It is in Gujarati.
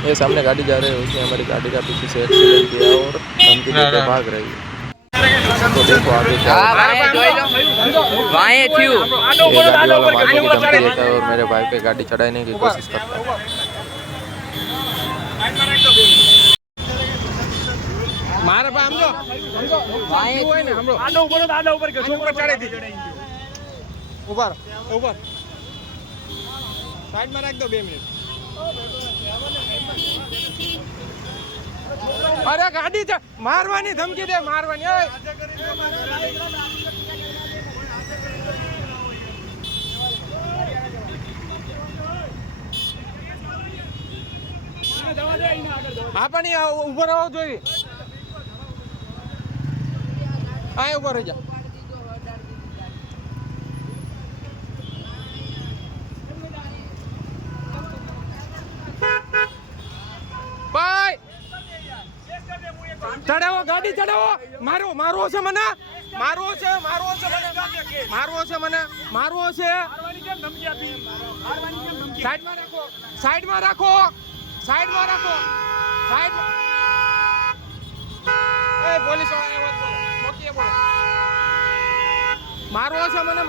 ये सामने गाड़ी जा रही है, उसमें हमारी गाड़ी का पीछे से एक्सीडेंट किया और धमकी देकर भाग रही है। तो देखो आगे क्या होता है। ये गाड़ी वाला मारने की धमकी देता है और मेरे भाई पे गाड़ी चढ़ाने की कोशिश करता है। मारे पे हमको હોય ને हमरो આડો ઉપર કે ઉપર ચડે દી ઉપર સાઈડ માં રાખ દો 2 મિનિટ અરે ગાડી મારવાની ધમકી દે મારવાની ઓય હા પણ ઉપર આવો જોઈએ આ ઉપર રહી જા બાય ચડાવો ગાડી ચડાવો મારવો છે મને મારવો છે સાઈડમાં રાખો એ પોલીસ વાળા બોલો મોકીએ બોલો મારવો છે મને